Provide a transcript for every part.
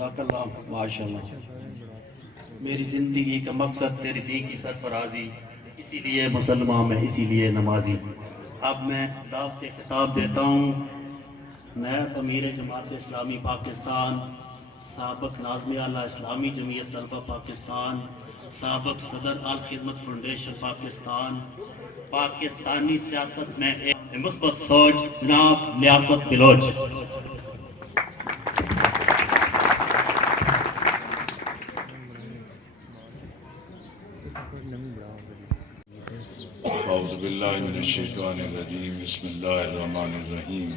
جزاک اللہ ماشاء اللہ. میری زندگی کا مقصد تیری دی کی سرفرازی، اسی لیے مسلمان میں، اسی لیے نمازی. اب میں دعوت خطاب دیتا ہوں نائب امیر جماعت اسلامی پاکستان، سابق ناظم اعلیٰ اسلامی جمعیت طلبہ پاکستان، سابق صدر الخدمت فاؤنڈیشن پاکستان، پاکستانی سیاست میں ایک مثبت سوچ، جناب لیاقت بلوچ. اعوذ باللہ من الشیطان الرجیم، بسم اللہ الرحمن الرحیم.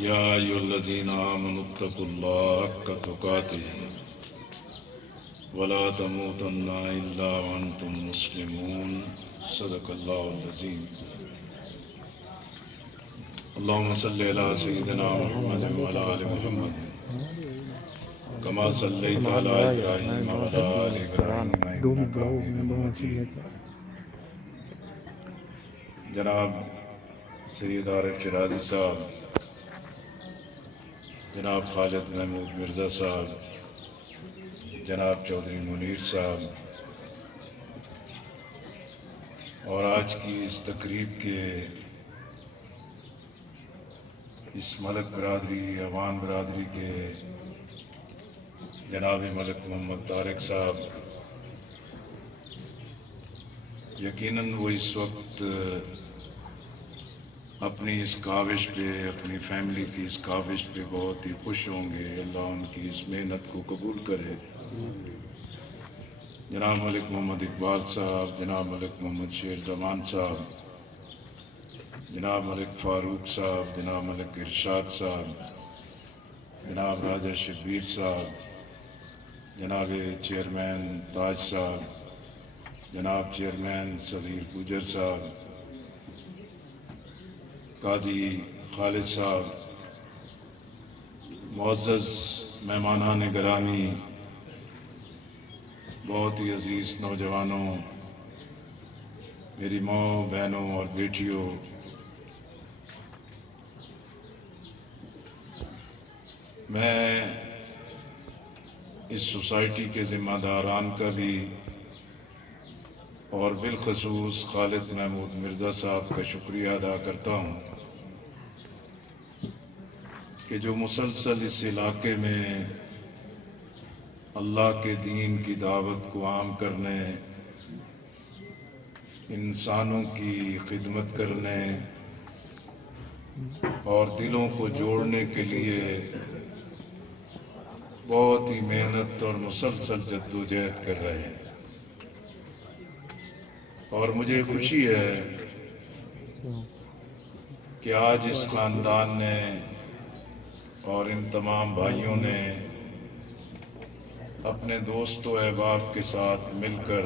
یا ایھا الذین آمنوا اتقوا اللہ حق تقاتہ ولا تموتن الا وانتم مسلمون. صدق اللہ العظیم. اللہم صلی علی سیدنا محمد وعلی آل محمد کما صلیت علی ابراہیم وعلی آل ابراہیم انک حمید مجید. جناب سید عارف شرازی صاحب، جناب خالد محمود مرزا صاحب، جناب چودھری منیر صاحب، اور آج کی اس تقریب کے اس ملک برادری، عوان برادری کے جناب ملک محمد طارق صاحب، یقیناً وہ اس وقت اپنی اس کاوش پہ، اپنی فیملی کی اس کاوش پہ بہت ہی خوش ہوں گے. اللہ ان کی اس محنت کو قبول کرے. جناب ملک محمد اقبال صاحب، جناب ملک محمد شیر زمان صاحب، جناب ملک فاروق صاحب، جناب ملک ارشاد صاحب، جناب راجہ شبیر صاحب، جناب چیئرمین تاج صاحب، جناب چیئرمین صغیر گوجر صاحب، قاضی خالد صاحب، معزز مہمانان گرامی، بہت ہی عزیز نوجوانوں، میری ماں، بہنوں اور بیٹیوں، میں اس سوسائٹی کے ذمہ داران کا بھی اور بالخصوص خالد محمود مرزا صاحب کا شکریہ ادا کرتا ہوں کہ جو مسلسل اس علاقے میں اللہ کے دین کی دعوت کو عام کرنے، انسانوں کی خدمت کرنے اور دلوں کو جوڑنے کے لیے بہت ہی محنت اور مسلسل جدوجہد کر رہے ہیں. اور مجھے خوشی ہے کہ آج اس خاندان نے اور ان تمام بھائیوں نے اپنے دوست و احباب کے ساتھ مل کر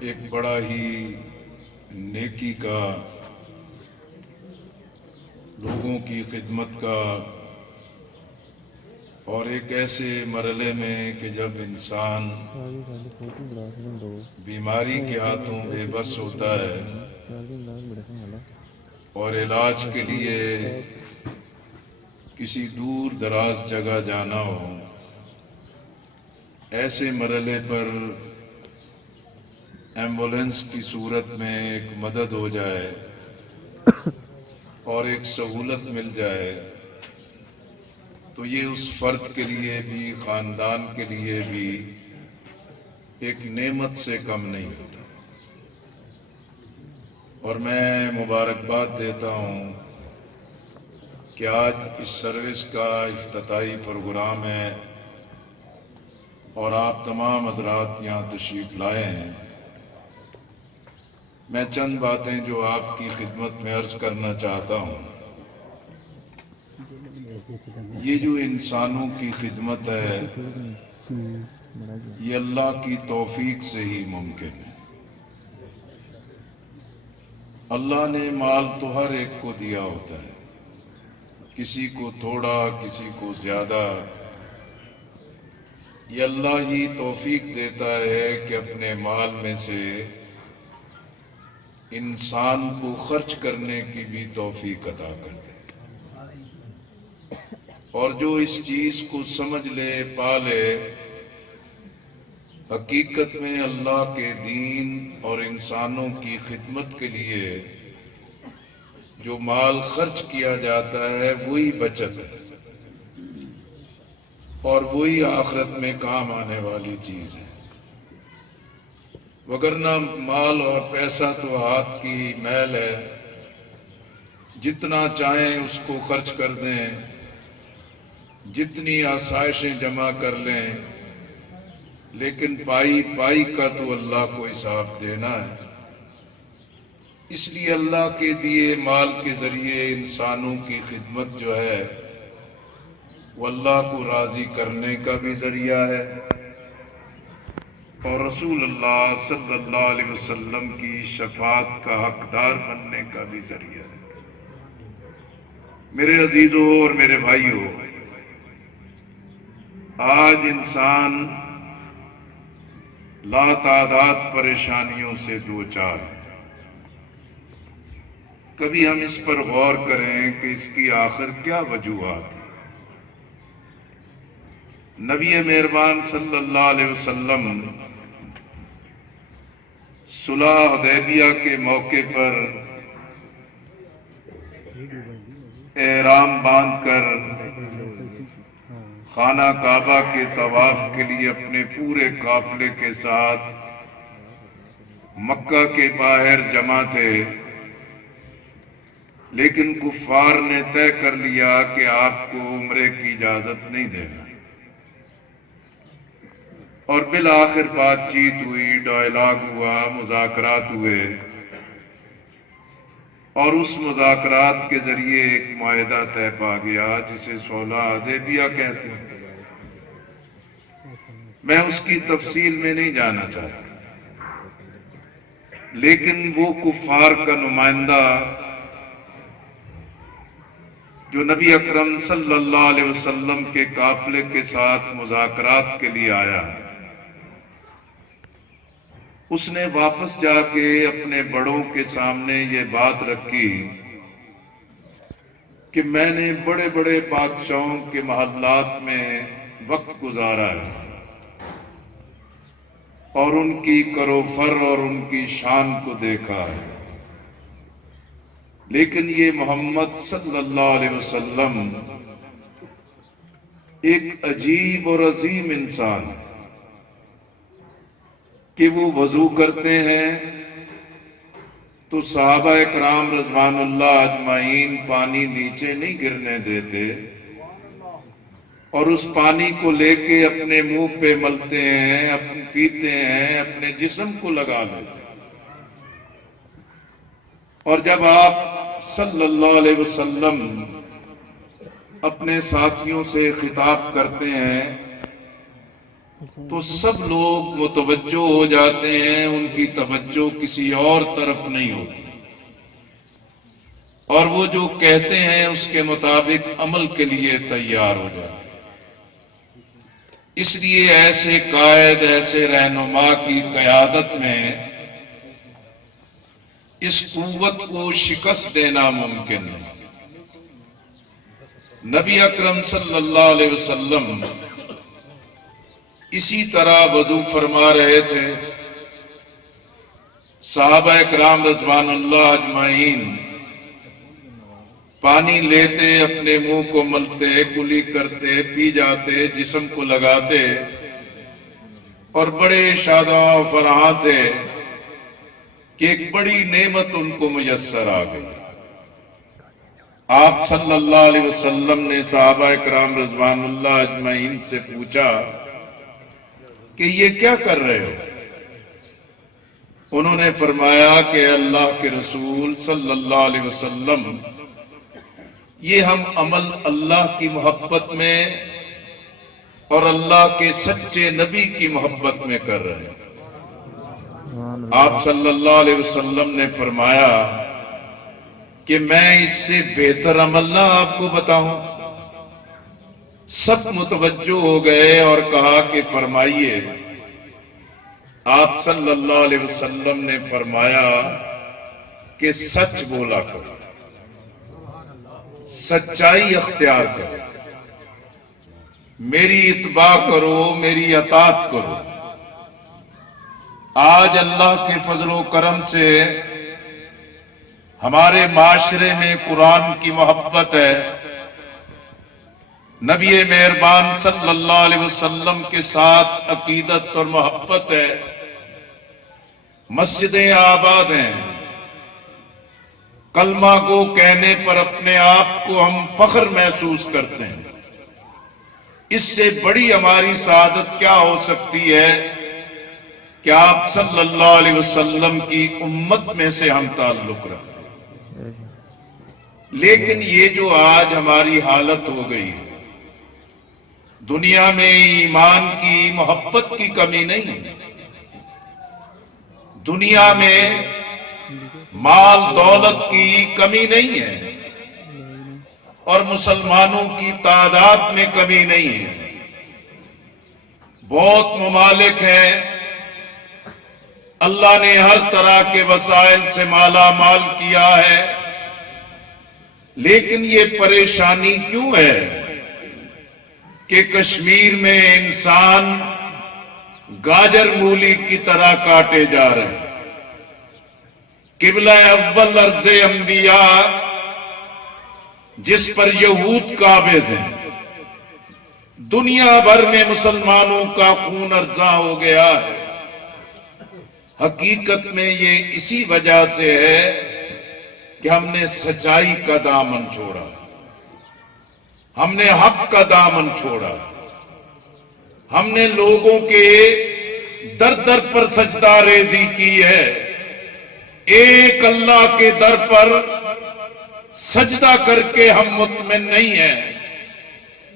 ایک بڑا ہی نیکی کا، لوگوں کی خدمت کا، اور ایک ایسے مرحلے میں کہ جب انسان بیماری کے ہاتھوں بے بس ہوتا ہے اور علاج کے لیے کسی دور دراز جگہ جانا ہو، ایسے مرحلے پر ایمبولینس کی صورت میں ایک مدد ہو جائے اور ایک سہولت مل جائے تو یہ اس فرد کے لیے بھی، خاندان کے لیے بھی ایک نعمت سے کم نہیں ہوتا. اور میں مبارکباد دیتا ہوں کہ آج اس سروس کا افتتاحی پروگرام ہے اور آپ تمام حضرات یہاں تشریف لائے ہیں. میں چند باتیں جو آپ کی خدمت میں عرض کرنا چاہتا ہوں. یہ جو انسانوں کی خدمت ہے، یہ اللہ کی توفیق سے ہی ممکن ہے. اللہ نے مال تو ہر ایک کو دیا ہوتا ہے، کسی کو تھوڑا، کسی کو زیادہ. یہ اللہ ہی توفیق دیتا ہے کہ اپنے مال میں سے انسان کو خرچ کرنے کی بھی توفیق عطا کر دے. اور جو اس چیز کو سمجھ لے پا لے حقیقت میں اللہ کے دین اور انسانوں کی خدمت کے لیے جو مال خرچ کیا جاتا ہے وہی بچت ہے اور وہی آخرت میں کام آنے والی چیز ہے، وگرنہ مال اور پیسہ تو ہاتھ کی میل ہے، جتنا چاہیں اس کو خرچ کر دیں، جتنی آسائشیں جمع کر لیں، لیکن پائی کا تو اللہ کو حساب دینا ہے۔ اس لیے اللہ کے دیے مال کے ذریعے انسانوں کی خدمت جو ہے وہ اللہ کو راضی کرنے کا بھی ذریعہ ہے اور رسول اللہ صلی اللہ علیہ وسلم کی شفاعت کا حقدار بننے کا بھی ذریعہ ہے۔ میرے عزیزوں اور میرے بھائیوں، آج انسان لاتعداد پریشانیوں سے دوچار ہے۔ کبھی ہم اس پر غور کریں کہ اس کی آخر کیا وجوہات ہیں۔ نبی مہربان صلی اللہ علیہ وسلم صلح حدیبیہ کے موقع پر احرام باندھ کر خانہ کعبہ کے طواف کے لیے اپنے پورے قافلے کے ساتھ مکہ کے باہر جمع تھے، لیکن کفار نے طے کر لیا کہ آپ کو عمرے کی اجازت نہیں دینا، اور بالآخر بات چیت ہوئی، ڈائلاگ ہوا، مذاکرات ہوئے، اور اس مذاکرات کے ذریعے ایک معاہدہ طے پا گیا جسے صلح حدیبیہ کہتے ہیں۔ میں اس کی تفصیل میں نہیں جانا چاہتا، لیکن وہ کفار کا نمائندہ جو نبی اکرم صلی اللہ علیہ وسلم کے قافلے کے ساتھ مذاکرات کے لیے آیا، اس نے واپس جا کے اپنے بڑوں کے سامنے یہ بات رکھی کہ میں نے بڑے بڑے بادشاہوں کے محلات میں وقت گزارا ہے اور ان کی کرو فر اور ان کی شان کو دیکھا ہے، لیکن یہ محمد صلی اللہ علیہ وسلم ایک عجیب اور عظیم انسان ہے کہ وہ وضو کرتے ہیں تو صحابہ اکرام رضوان اللہ اجمعین پانی نیچے نہیں گرنے دیتے اور اس پانی کو لے کے اپنے منہ پہ ملتے ہیں، پیتے ہیں، اپنے جسم کو لگا لیتے ہیں، اور جب آپ صلی اللہ علیہ وسلم اپنے ساتھیوں سے خطاب کرتے ہیں تو سب لوگ متوجہ ہو جاتے ہیں، ان کی توجہ کسی اور طرف نہیں ہوتی، اور وہ جو کہتے ہیں اس کے مطابق عمل کے لیے تیار ہو جاتے ہیں۔ اس لیے ایسے قائد، ایسے رہنما کی قیادت میں اس قوت کو شکست دینا ممکن ہے۔ نبی اکرم صلی اللہ علیہ وسلم اسی طرح وضو فرما رہے تھے، صحابہ اکرام رضوان اللہ اجمعین پانی لیتے، اپنے منہ کو ملتے، کلی کرتے، پی جاتے، جسم کو لگاتے، اور بڑے شاداں و فرحاں تھے کہ ایک بڑی نعمت ان کو میسر آ گئی۔ آپ صلی اللہ علیہ وسلم نے صحابہ اکرام رضوان اللہ اجمعین سے پوچھا کہ یہ کیا کر رہے ہو؟ انہوں نے فرمایا کہ اللہ کے رسول صلی اللہ علیہ وسلم، یہ ہم عمل اللہ کی محبت میں اور اللہ کے سچے نبی کی محبت میں کر رہے ہیں۔ آپ صلی اللہ علیہ وسلم نے فرمایا کہ میں اس سے بہتر عمل نہ آپ کو بتاؤں؟ سب متوجہ ہو گئے اور کہا کہ فرمائیے۔ آپ صلی اللہ علیہ وسلم نے فرمایا کہ سچ بولا کرو، سچائی اختیار کرو، میری اتباع کرو، میری اطاعت کرو۔ آج اللہ کے فضل و کرم سے ہمارے معاشرے میں قرآن کی محبت ہے، نبی مہربان صلی اللہ علیہ وسلم کے ساتھ عقیدت اور محبت ہے، مسجدیں آباد ہیں، کلمہ کو کہنے پر اپنے آپ کو ہم فخر محسوس کرتے ہیں۔ اس سے بڑی ہماری سعادت کیا ہو سکتی ہے کہ آپ صلی اللہ علیہ وسلم کی امت میں سے ہم تعلق رکھتے ہیں۔ لیکن یہ جو آج ہماری حالت ہو گئی ہے، دنیا میں ایمان کی محبت کی کمی نہیں ہے، دنیا میں مال دولت کی کمی نہیں ہے، اور مسلمانوں کی تعداد میں کمی نہیں ہے۔ بہت ممالک ہیں، اللہ نے ہر طرح کے وسائل سے مالا مال کیا ہے، لیکن یہ پریشانی کیوں ہے کہ کشمیر میں انسان گاجر مولی کی طرح کاٹے جا رہے ہیں۔ قبلہ اول ارض انبیاء جس پر یہود قابض ہیں، دنیا بھر میں مسلمانوں کا خون ارزاں ہو گیا ہے۔ حقیقت میں یہ اسی وجہ سے ہے کہ ہم نے سچائی کا دامن چھوڑا، ہم نے حق کا دامن چھوڑا، ہم نے لوگوں کے در در پر سجدہ ریزی کی ہے۔ ایک اللہ کے در پر سجدہ کر کے ہم مطمئن نہیں ہیں۔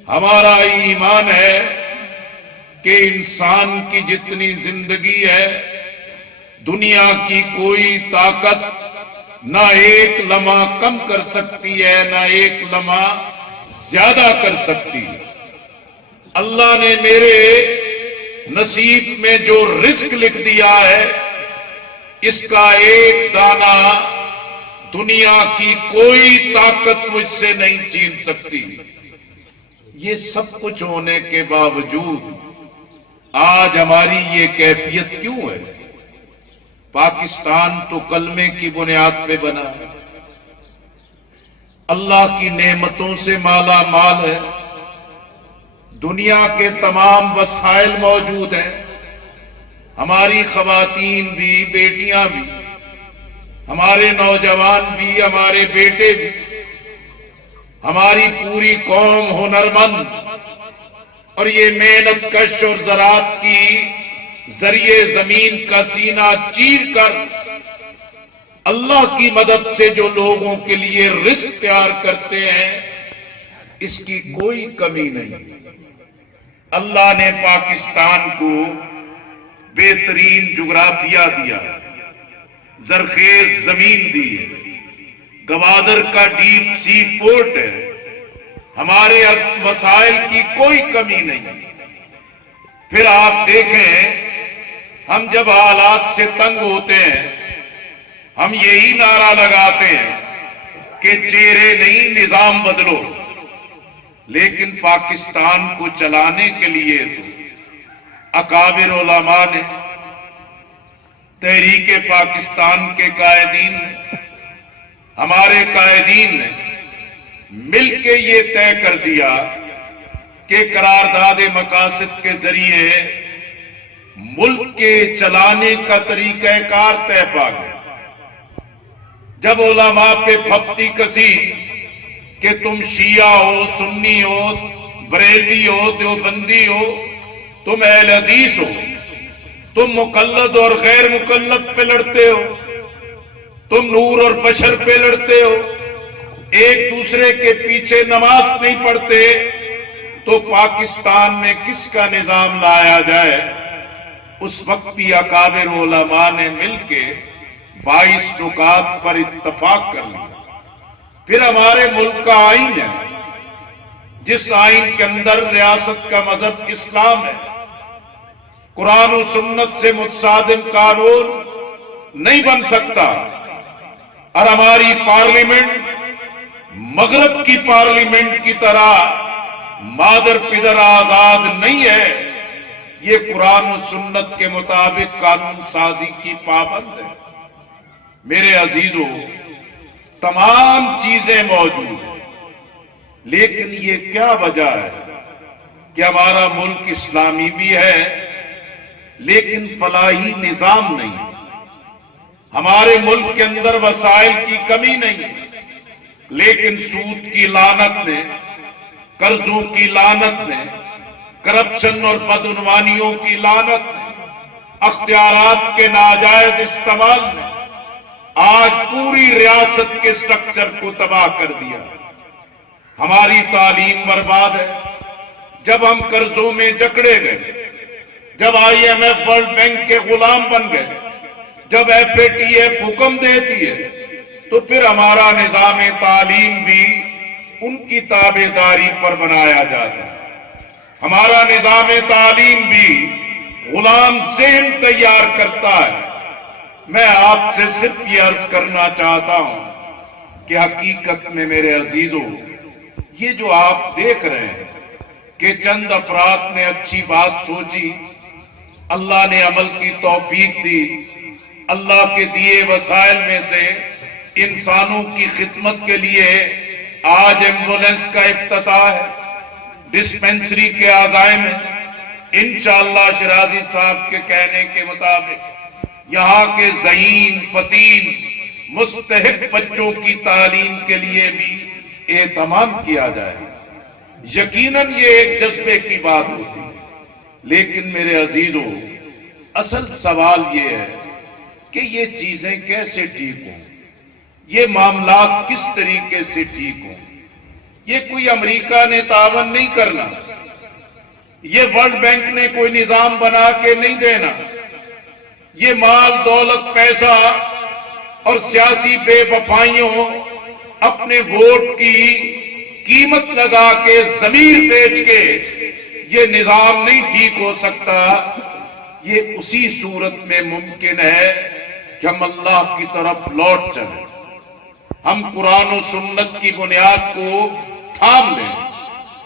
ہمارا ایمان ہے کہ انسان کی جتنی زندگی ہے، دنیا کی کوئی طاقت نہ ایک لمحہ کم کر سکتی ہے، نہ ایک لمحہ زیادہ کر سکتی ہے۔ اللہ نے میرے نصیب میں جو رزق لکھ دیا ہے، اس کا ایک دانہ دنیا کی کوئی طاقت مجھ سے نہیں چھین سکتی۔ یہ سب کچھ ہونے کے باوجود آج ہماری یہ کیفیت کیوں ہے؟ پاکستان تو کلمے کی بنیاد پہ بنا ہے، اللہ کی نعمتوں سے مالا مال ہے، دنیا کے تمام وسائل موجود ہیں، ہماری خواتین بھی، بیٹیاں بھی، ہمارے نوجوان بھی، ہمارے بیٹے بھی، ہماری پوری قوم ہنرمند اور یہ محنت کش اور زراعت کی ذریعے زمین کا سینہ چیر کر اللہ کی مدد سے جو لوگوں کے لیے رزق تیار کرتے ہیں، اس کی کوئی کمی نہیں۔ اللہ نے پاکستان کو بہترین جغرافیہ دیا، زرخیز زمین دی ہے، گوادر کا ڈیپ سی پورٹ ہے، ہمارے وسائل کی کوئی کمی نہیں۔ پھر آپ دیکھیں، ہم جب حالات سے تنگ ہوتے ہیں، ہم یہی نعرہ لگاتے ہیں کہ چہرے نہیں نظام بدلو، لیکن پاکستان کو چلانے کے لیے تو اکابر علماء نے، تحریک پاکستان کے قائدین نے، ہمارے قائدین نے مل کے یہ طے کر دیا کہ قرارداد مقاصد کے ذریعے ملک کے چلانے کا طریقہ کار طے پا گیا۔ جب علماء پہ پھپتی کسی کہ تم شیعہ ہو، سنی ہو، بریلوی ہو، دیوبندی ہو، تم اہل حدیث ہو، تم مقلد اور غیر مقلد پہ لڑتے ہو، تم نور اور بشر پہ لڑتے ہو، ایک دوسرے کے پیچھے نماز نہیں پڑھتے، تو پاکستان میں کس کا نظام لایا جائے؟ اس وقت بھی اکابر علماء نے مل کے 22 نکات پر اتفاق کر لیا۔ پھر ہمارے ملک کا آئین ہے، جس آئین کے اندر ریاست کا مذہب اسلام ہے، قرآن و سنت سے متصادم قانون نہیں بن سکتا، اور ہماری پارلیمنٹ مغرب کی پارلیمنٹ کی طرح مادر پدر آزاد نہیں ہے، یہ قرآن و سنت کے مطابق قانون سازی کی پابند ہے۔ میرے عزیزو، تمام چیزیں موجود ہیں، لیکن یہ کیا وجہ ہے کہ ہمارا ملک اسلامی بھی ہے لیکن فلاحی نظام نہیں ہے؟ ہمارے ملک کے اندر وسائل کی کمی نہیں ہے، لیکن سود کی لعنت نے، قرضوں کی لعنت نے، کرپشن اور بدعنوانیوں کی لعنت نے، اختیارات کے ناجائز استعمال نے آج پوری ریاست کے سٹرکچر کو تباہ کر دیا۔ ہماری تعلیم برباد ہے۔ جب ہم قرضوں میں جکڑے گئے، جب I M F World Bank کے غلام بن گئے، جب ایف اے ٹی ایف حکم دیتی ہے، تو پھر ہمارا نظام تعلیم بھی ان کی تابع داری پر بنایا جاتا ہے۔ ہمارا نظام تعلیم بھی غلام ذہن تیار کرتا ہے۔ میں آپ سے صرف یہ عرض کرنا چاہتا ہوں کہ حقیقت میں میرے عزیزوں، یہ جو آپ دیکھ رہے ہیں کہ چند افراد نے اچھی بات سوچی، اللہ نے عمل کی توفیق دی، اللہ کے دیے وسائل میں سے انسانوں کی خدمت کے لیے آج ایمبولینس کا افتتاح ہے، ڈسپینسری کے عزائم ہیں۔ انشاءاللہ شرازی صاحب کے کہنے کے مطابق یہاں کے ذہین فتیم مستحق بچوں کی تعلیم کے لیے بھی اہتمام کیا جائے۔ یقیناً یہ ایک جذبے کی بات ہوتی ہے، لیکن میرے عزیزوں، اصل سوال یہ ہے کہ یہ چیزیں کیسے ٹھیک ہوں، یہ معاملات کس طریقے سے ٹھیک ہوں۔ یہ کوئی امریکہ نے تعاون نہیں کرنا، یہ ورلڈ بینک نے کوئی نظام بنا کے نہیں دینا، یہ مال دولت پیسہ اور سیاسی بے وفائیوں، اپنے ووٹ کی قیمت لگا کے ضمیر بیچ کے یہ نظام نہیں ٹھیک ہو سکتا۔ یہ اسی صورت میں ممکن ہے کہ ہم اللہ کی طرف لوٹ چلیں، ہم قرآن و سنت کی بنیاد کو تھام لیں،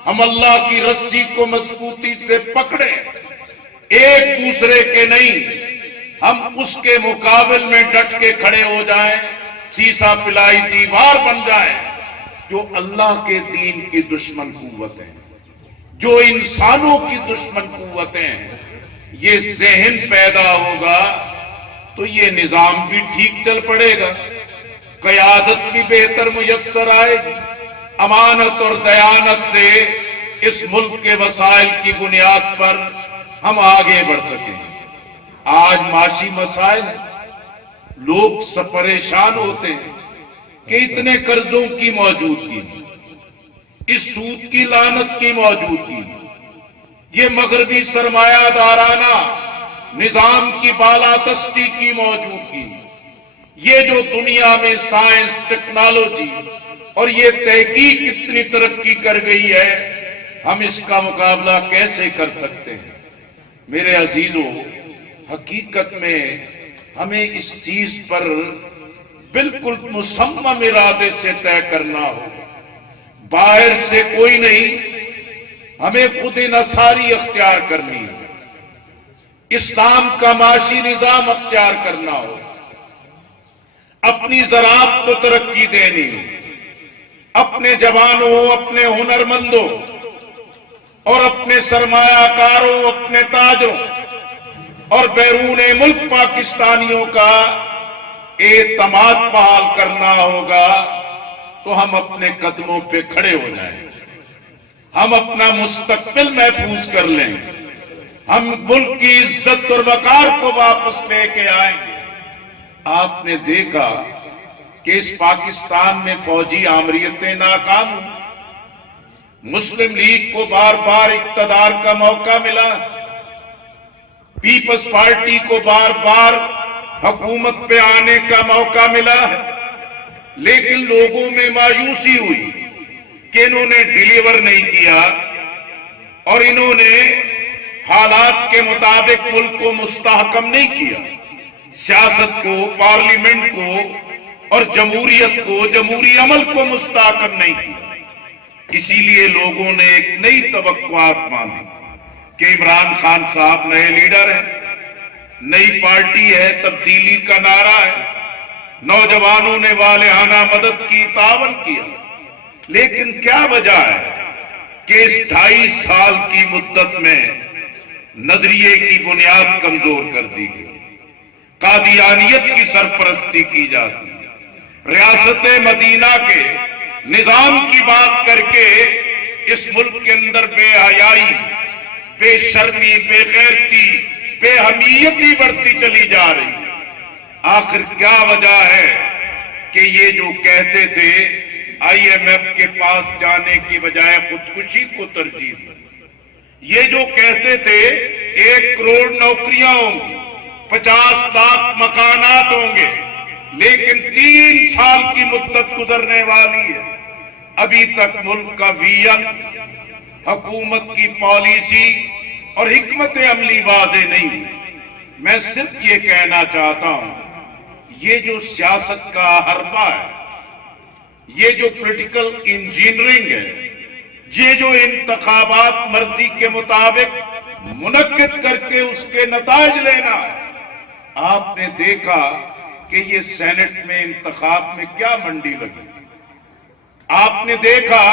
ہم اللہ کی رسی کو مضبوطی سے پکڑیں، ایک دوسرے کے نہیں، ہم اس کے مقابل میں ڈٹ کے کھڑے ہو جائیں، سیسا پلائی دیوار بن جائیں۔ جو اللہ کے دین کی دشمن قوتیں، جو انسانوں کی دشمن قوتیں، یہ ذہن پیدا ہوگا تو یہ نظام بھی ٹھیک چل پڑے گا، قیادت بھی بہتر میسر آئے گی، امانت اور دیانت سے اس ملک کے وسائل کی بنیاد پر ہم آگے بڑھ سکیں۔ آج معاشی مسائل لوگ پریشان ہوتے ہیں کہ اتنے قرضوں کی موجودگی، اس سود کی لعنت کی موجودگی، یہ مغربی سرمایہ دارانہ نظام کی بالادستی کی موجودگی، یہ جو دنیا میں سائنس، ٹیکنالوجی اور یہ تحقیق اتنی ترقی کر گئی ہے، ہم اس کا مقابلہ کیسے کر سکتے ہیں؟ میرے عزیزوں، حقیقت میں ہمیں اس چیز پر بالکل مصمم ارادے سے طے کرنا ہو، باہر سے کوئی نہیں، ہمیں خود انحصاری اختیار کرنی ہے، اسلام کا معاشی نظام اختیار کرنا ہو، اپنی زراعت کو ترقی دینی ہو، اپنے جوانوں، اپنے ہنرمندوں اور اپنے سرمایہ کاروں، اپنے تاجروں اور بیرون ملک پاکستانیوں کا اعتماد بحال کرنا ہوگا، تو ہم اپنے قدموں پہ کھڑے ہو جائیں، ہم اپنا مستقبل محفوظ کر لیں، ہم ملک کی عزت اور وقار کو واپس لے کے آئیں گے۔ آپ نے دیکھا کہ اس پاکستان میں فوجی آمریتیں ناکام ہوئی، مسلم لیگ کو بار بار اقتدار کا موقع ملا، پیپلز پارٹی کو بار بار حکومت پہ آنے کا موقع ملا ہے، لیکن لوگوں میں مایوسی ہوئی کہ انہوں نے ڈیلیور نہیں کیا اور انہوں نے حالات کے مطابق ملک کو مستحکم نہیں کیا، سیاست کو، پارلیمنٹ کو اور جمہوریت کو، جمہوری عمل کو مستحکم نہیں کیا۔ اسی لیے لوگوں نے ایک نئی توقعات باندھی کہ عمران خان صاحب نئے لیڈر ہیں، نئی پارٹی ہے، تبدیلی کا نعرہ ہے، نوجوانوں نے والہانہ مدد کی، تعاون کیا۔ لیکن کیا وجہ ہے کہ اس 2.5 سال کی مدت میں نظریے کی بنیاد کمزور کر دی گئی، قادیانیت کی سرپرستی کی جاتی ہے، ریاست مدینہ کے نظام کی بات کر کے اس ملک کے اندر بے حیائی، بے شرمی، بے غیرتی، بے حمیتی بڑھتی چلی جا رہی ہے۔ آخر کیا وجہ ہے کہ یہ جو کہتے تھے IMF کے پاس جانے کی بجائے خودکشی کو ترجیح دیں، یہ جو کہتے تھے 1 کروڑ نوکریاں ہوں گی، 50 لاکھ مکانات ہوں گے، لیکن 3 سال کی مدت گزرنے والی ہے، ابھی تک ملک کا ویژن، حکومت کی پالیسی اور حکمت عملی واضح نہیں ہوئی۔ میں صرف یہ کہنا چاہتا ہوں، یہ جو سیاست کا حربہ ہے، یہ جو پولیٹیکل انجینئرنگ ہے، یہ جو انتخابات مرضی کے مطابق منعقد کر کے اس کے نتائج لینا ہے، آپ نے دیکھا کہ یہ سینٹ میں انتخاب میں کیا منڈی لگی۔ آپ نے دیکھا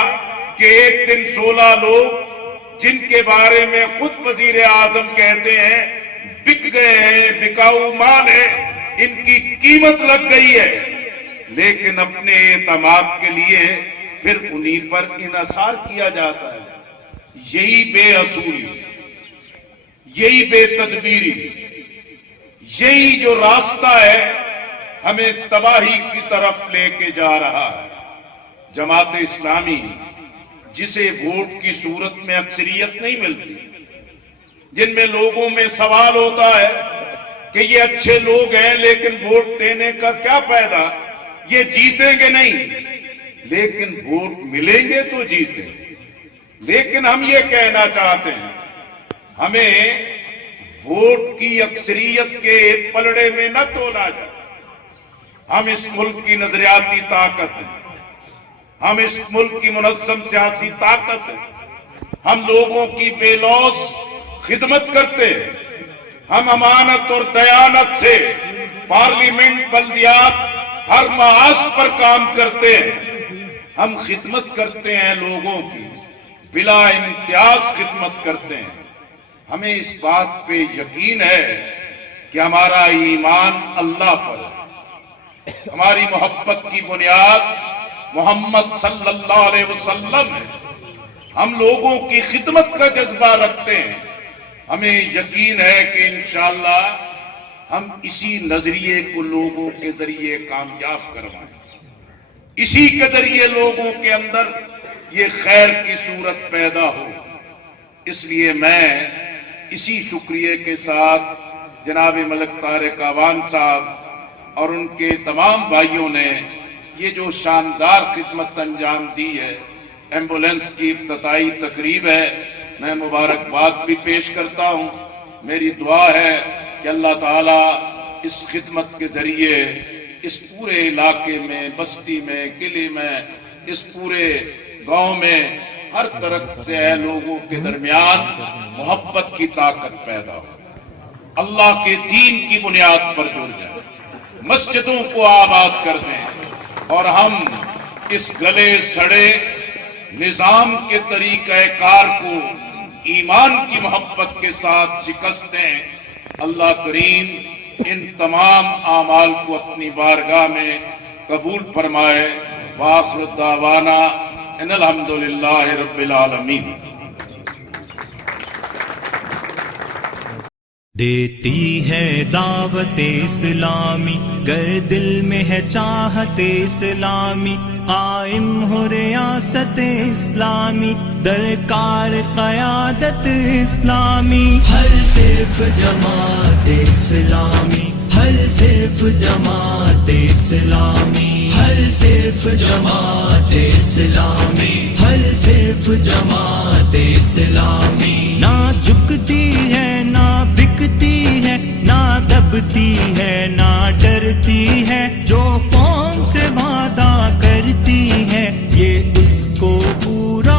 کہ ایک دن 16 لوگ جن کے بارے میں خود وزیر اعظم کہتے ہیں بک گئے ہیں، بکاؤ مال ہے، ان کی قیمت لگ گئی ہے، لیکن اپنے اعتماد کے لیے پھر انہی پر انحصار کیا جاتا ہے۔ یہی بے اصولی، یہی بے تدبیری، یہی جو راستہ ہے ہمیں تباہی کی طرف لے کے جا رہا ہے۔ جماعت اسلامی جسے ووٹ کی صورت میں اکثریت نہیں ملتی، جن میں لوگوں میں سوال ہوتا ہے کہ یہ اچھے لوگ ہیں لیکن ووٹ دینے کا کیا فائدہ، یہ جیتیں گے نہیں، لیکن ووٹ ملیں گے تو جیتیں گے۔ لیکن ہم یہ کہنا چاہتے ہیں، ہمیں ووٹ کی اکثریت کے پلڑے میں نہ تولا جائے۔ ہم اس ملک کی نظریاتی طاقت ہیں، ہم اس ملک کی منظم سیاسی طاقت ہیں، ہم لوگوں کی بے لوث خدمت کرتے ہیں، ہم امانت اور دیانت سے پارلیمنٹ، بلدیات، ہر محاذ پر کام کرتے ہیں، ہم خدمت کرتے ہیں لوگوں کی، بلا امتیاز خدمت کرتے ہیں۔ ہمیں اس بات پہ یقین ہے کہ ہمارا ایمان اللہ پر ہے، ہماری محبت کی بنیاد محمد صلی اللہ علیہ وسلم ہے، ہم لوگوں کی خدمت کا جذبہ رکھتے ہیں۔ ہمیں یقین ہے کہ انشاءاللہ ہم اسی نظریے کو لوگوں کے ذریعے کامیاب کروائیں، اسی کے ذریعے لوگوں کے اندر یہ خیر کی صورت پیدا ہو۔ اس لیے میں اسی شکریہ کے ساتھ جناب ملک طارق اعوان صاحب اور ان کے تمام بھائیوں نے یہ جو شاندار خدمت انجام دی ہے، ایمبولینس کی افتتاحی تقریب ہے، میں مبارکباد بھی پیش کرتا ہوں۔ میری دعا ہے کہ اللہ تعالیٰ اس خدمت کے ذریعے اس پورے علاقے میں، بستی میں، قلعے میں، اس پورے گاؤں میں ہر طرف سے لوگوں کے درمیان محبت کی طاقت پیدا ہو، اللہ کے دین کی بنیاد پر جڑ جائے، مسجدوں کو آباد کر دیں، اور ہم اس گلے سڑے نظام کے طریقہ کار کو ایمان کی محبت کے ساتھ شکست دیں۔ اللہ کریم ان تمام اعمال کو اپنی بارگاہ میں قبول فرمائے۔ وآخر دعوانا ان الحمدللہ رب العالمین۔ دیتی ہے دعوت اسلامی، گر دل میں ہے چاہت اسلامی، قائم ہو ریاست اسلامی، درکار قیادت اسلامی، حل صرف جماعت اسلامی، حل صرف جماعت اسلامی، حل صرف جماعت اسلامی، حل صرف جماعت اسلامی۔ نہ جھکتی ہے، نہ بکتی ہے، نہ دبتی ہے، نہ ڈرتی ہے، جو قوم سے وعدہ کرتی ہے یہ اس کو پورا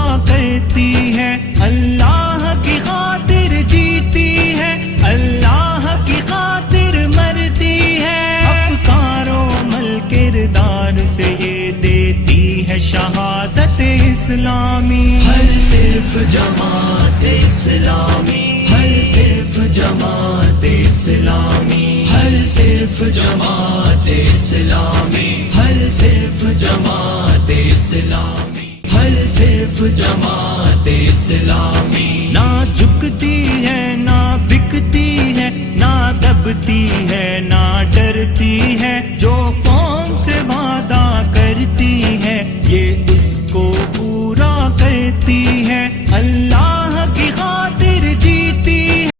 اقتدار سے یہ دیتی ہے شہادت اسلامی. حل صرف جماعت اسلامی، حل صرف جماعت اسلامی، حل صرف جماعت اسلامی، حل صرف جماعت اسلامی، حل صرف جماعت اسلامی. نہ جھکتی ہے نہ